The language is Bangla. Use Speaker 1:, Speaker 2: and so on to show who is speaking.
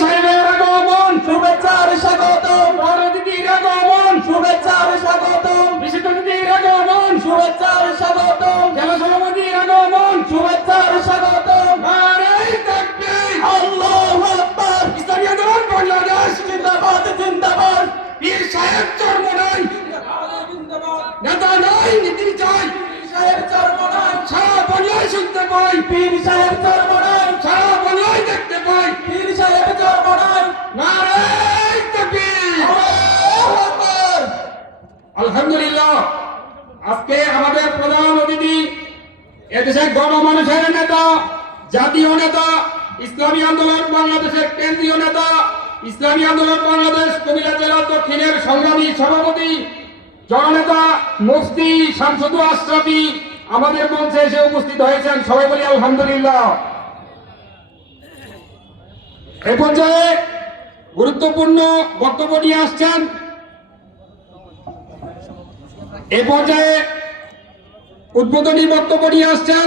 Speaker 1: সাহেবের আগমন
Speaker 2: শুভেচ্ছার স্বাগতম।
Speaker 1: বড় দিদির আগমন
Speaker 2: শুভেচ্ছার স্বাগতম।
Speaker 1: বিশিষ্ট দিদির আগমন
Speaker 2: শুভেচ্ছার স্বাগতম।
Speaker 1: জেলা সভাপতির আগমন
Speaker 2: শুভেচ্ছার স্বাগতম। আল্লাহু আকবার।
Speaker 1: ইসলামী আন্দোলন বাংলাদেশ,
Speaker 2: জিন্দাবাদ জিন্দাবাদ।
Speaker 1: পীর সাহেব চর্ম নাই নেতা নাই নীতি চাই।
Speaker 2: সাহেব চরমনাই
Speaker 1: সারা বাংলায় শুনতে পাই।
Speaker 2: পীর সাহেব চরমনাই
Speaker 1: আলহামদুলিল্লাহ। আজকে আমাদের প্রধান অতিথি এদেশের গণমানুষের নেতা, জাতীয় নেতা, ইসলামী আন্দোলন বাংলাদেশের কেন্দ্রীয় নেতা, ইসলামী আন্দোলন বাংলাদেশ কুমিল্লা জেলা দক্ষিণের সংগ্রামী সভাপতি, জননেতা, মুফতি শামসুদু আশরাফি আমাদের মঞ্চে এসে উপস্থিত হয়েছেন। সবাই বলি আলহামদুলিল্লাহ। এ পর্যায়ে গুরুত্বপূর্ণ বক্তব্য নিয়ে আসছেন। এ পর্যায়ে উদ্বোধনী বক্তব্য নিয়ে আসছেন।